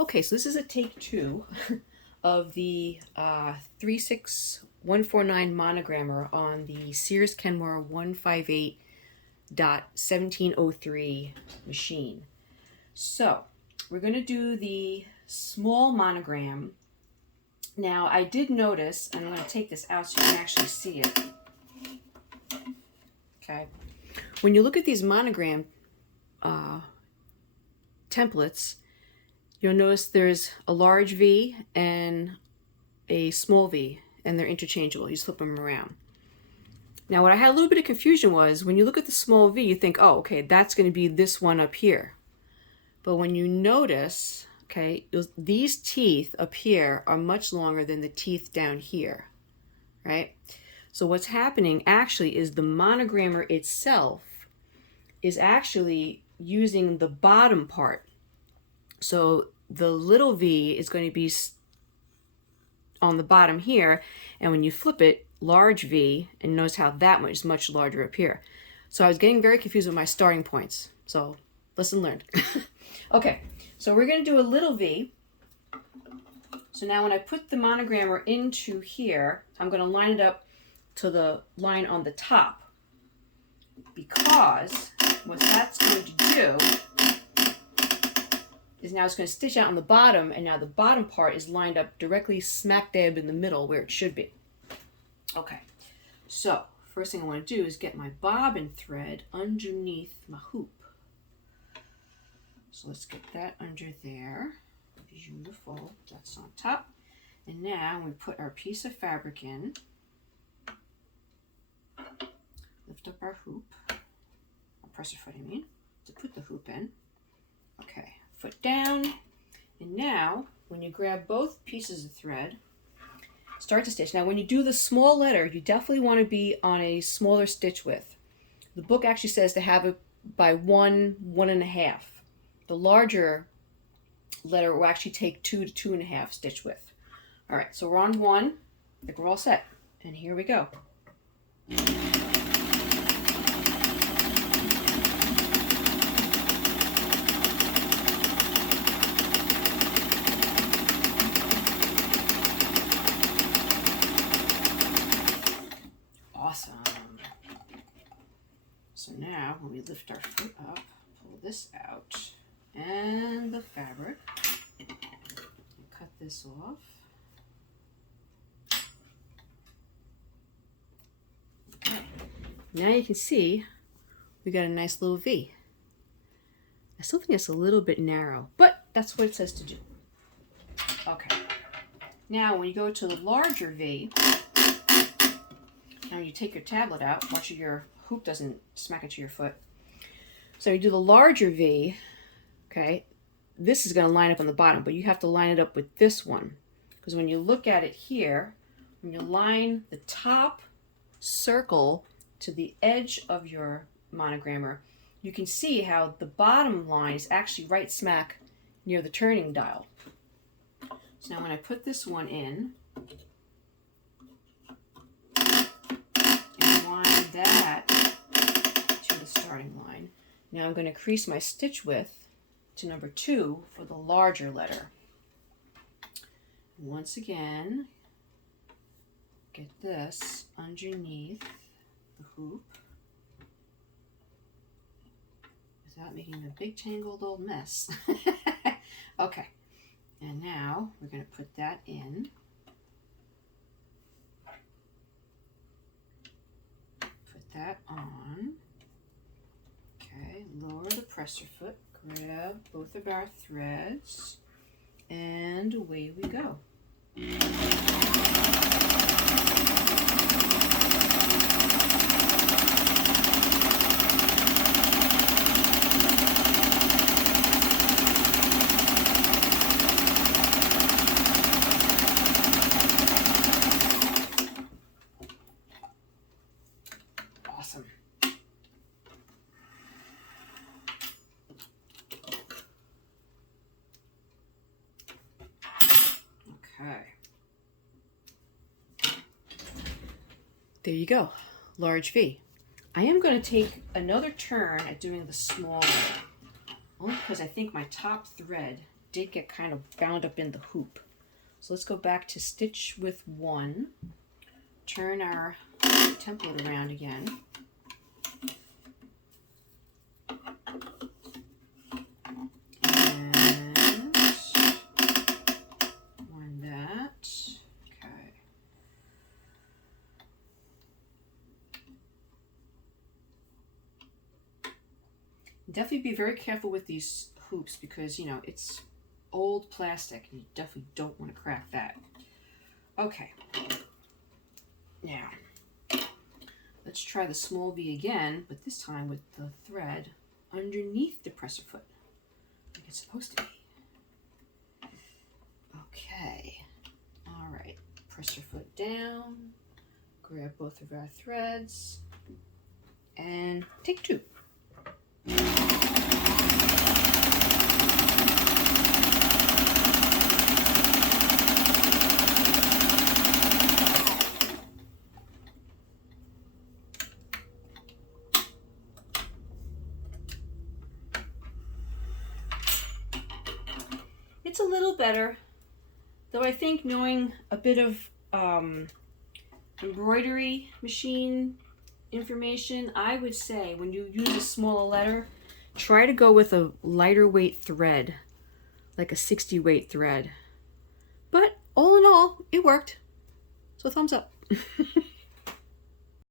Okay, so this is a take 2 of the 36149 monogrammer on the Sears Kenmore 158.1703 machine. So we're going to do the small monogram. Now I did notice, and I'm going to take this out so you can actually see it. Okay, when you look at these monogram templates, you'll notice there's a large V and a small V, and they're interchangeable. You just flip them around. Now, what I had a little bit of confusion was when you look at the small V, you think, oh, okay, that's going to be this one up here. But when you notice, okay, these teeth up here are much longer than the teeth down here, right? So what's happening actually is the monogrammer itself is actually using the bottom part. So the little V is going to be on the bottom here, and when you flip it, large V, and notice how that one is much larger up here. So I was getting very confused with my starting points. So lesson learned. Okay, so we're going to do a little V. So now when I put the monogrammer into here, I'm going to line it up to the line on the top, because what that's going to do is now it's going to stitch out on the bottom, and now the bottom part is lined up directly smack dab in the middle where it should be. Okay, so first thing I want to do is get my bobbin thread underneath my hoop. So let's get that under there. Beautiful, that's on top. And now we put our piece of fabric in, lift up our hoop, our presser foot I mean, to put the hoop in. Okay. Foot down, and now when you grab both pieces of thread, start to stitch. Now when you do the small letter, you definitely want to be on a smaller stitch width. The book actually says to have it by 1.5. The larger letter will actually take 2 to 2.5 stitch width. All right, so we're on 1. I think we're all set, and here we go. Awesome. So now when we lift our foot up, pull this out, and the fabric, and cut this off. Okay. Now you can see we got a nice little V. I still think it's a little bit narrow, but that's what it says to do. Okay. Now when you go to the larger V, now you take your tablet out, watch your hoop doesn't smack into your foot. So you do the larger V, okay, this is going to line up on the bottom, but you have to line it up with this one. Because when you look at it here, when you line the top circle to the edge of your monogrammer, you can see how the bottom line is actually right smack near the turning dial. So now when I put this one in, that to the starting line. Now I'm going to crease my stitch width to number 2 for the larger letter. Once again, get this underneath the hoop without making a big tangled old mess. Okay, and now we're going to put that in. That on. Okay, lower the presser foot, grab both of our threads, and away we go. Awesome. Okay. There you go, large V. I am going to take another turn at doing the small letter, only because I think my top thread did get kind of bound up in the hoop. So let's go back to stitch with 1. Turn our template around again. And wind that. Okay. Definitely be very careful with these hoops because, you know, it's old plastic and you definitely don't want to crack that. Okay. Now, let's try the small V again, but this time with the thread underneath the presser foot, like it's supposed to be. Okay. All right. Presser foot down. Grab both of our threads and take 2. It's a little better, though I think knowing a bit of embroidery machine information, I would say when you use a smaller letter, try to go with a lighter weight thread, like a 60 weight thread. But all in all, it worked. So thumbs up.